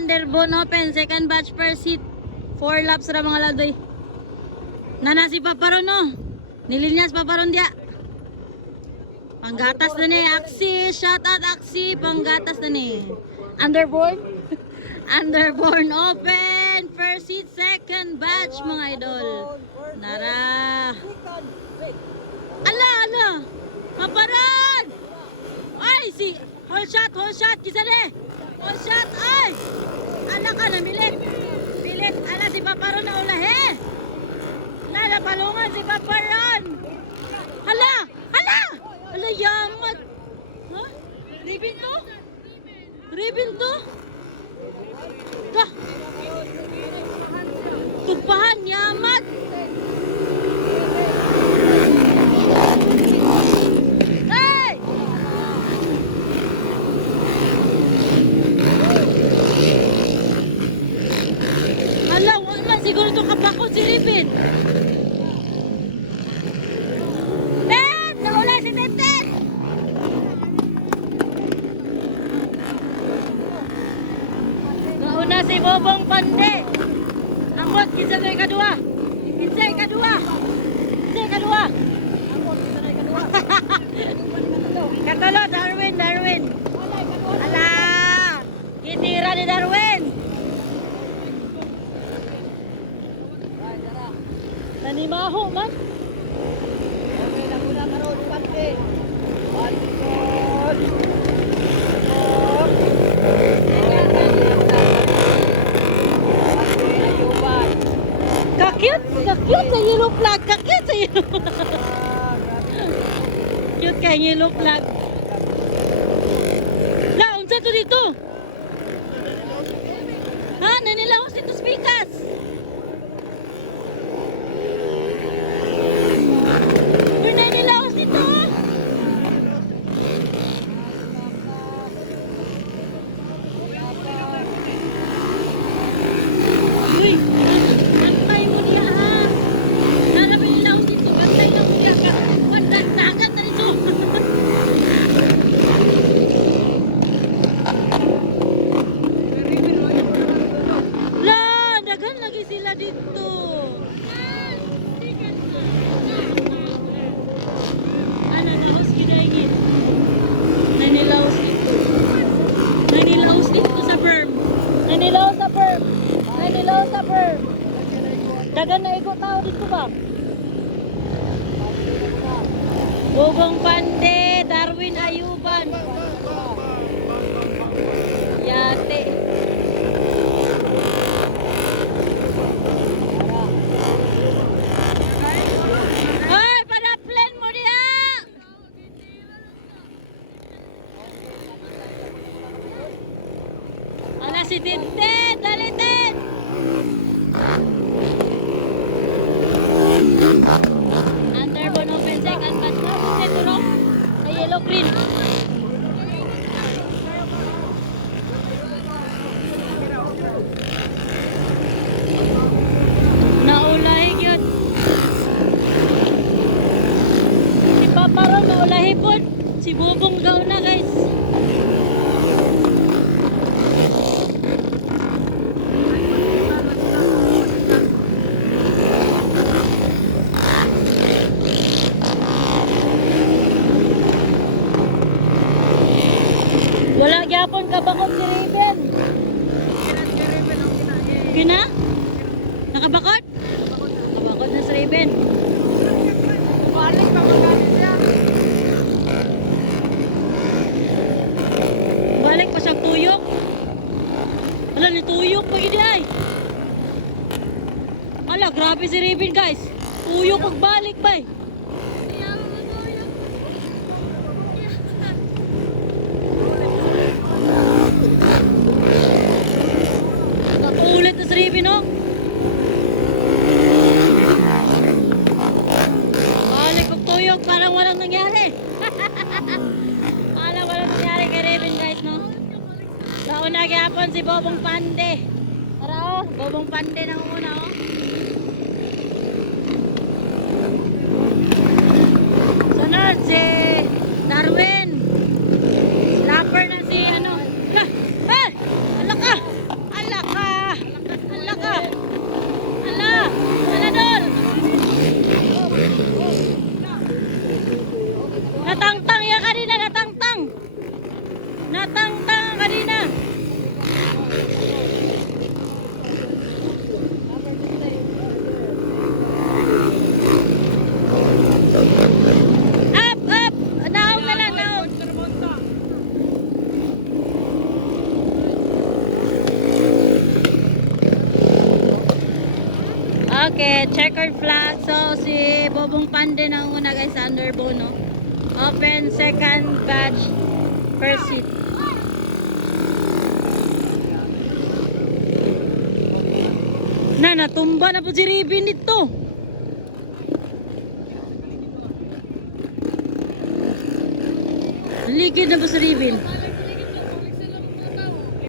Underbone Open, second batch per seat. 4 laps ra mga ladoy. Nana si Paparon no. Nilinyas Paparon dia. Panggatas na ni Axie, shout out Axie, panggatas na ni. Underborn? Underborn Open, first seat, second batch mga idol. Nara. Ala. Paparon! Ay, si whole shot, kisa ni. Whole shot, ay! Ala ka na, milit. Ala, si Paparon na ulahe. Palungan si Paparon. Hala, yamat. Ha? Ribbon to? Dah. Tupahan, yamat. Hey! Hala, wala siguro ito kabako si Ribbon. Si Bobong Pande. Ambot kinsay kadua. Katalo Darwin. Ala. Kitira ni Darwin. Nanimaho man. Okay, naguna karon Pande. Cute sa yellow flag. Cute kay yellow flag. La, unsa to dito? Ha, nanilawas dito speakers. Nanilawas dito. Uy. Nanilaw sa berm. Dagan na ikot tao dito ba? Bobong Pande, Darwin Ayuban. Yate. Hoy, panaplen mo diha. Ala si Tintin, dalitin. Underbone Open, second batch na. Ito no, sa yellow green. Naulahi yun. Si Paparon naulahi po. Si Bobong gaw na guys. Wala gyapon kabakot si Raven. Kina? Nakabakot? Nakabakot na si Raven. Balik pa magalit siya. Balik pa siyang tuyok. Wala ni tuyok pa gini ay. Ala, grabe si Raven guys. Tuyok pagbalik ba eh. Ulit na si Raven, no? Balik pagtuyog, parang walang nangyari. Parang walang nangyari kay Raven, guys, no? Nauna gyapon si Bobong Pande. Tara, oh. Bobong Pande na una, oh. Sunod si Darwin. Slapper na si, ano. Ala ka! ticket. Checkered flag. So, si Bobong Pande na una guys sa underbone, no? Open second batch first seat. Natumba na po si Ribin dito. Ligid na po si Ribin.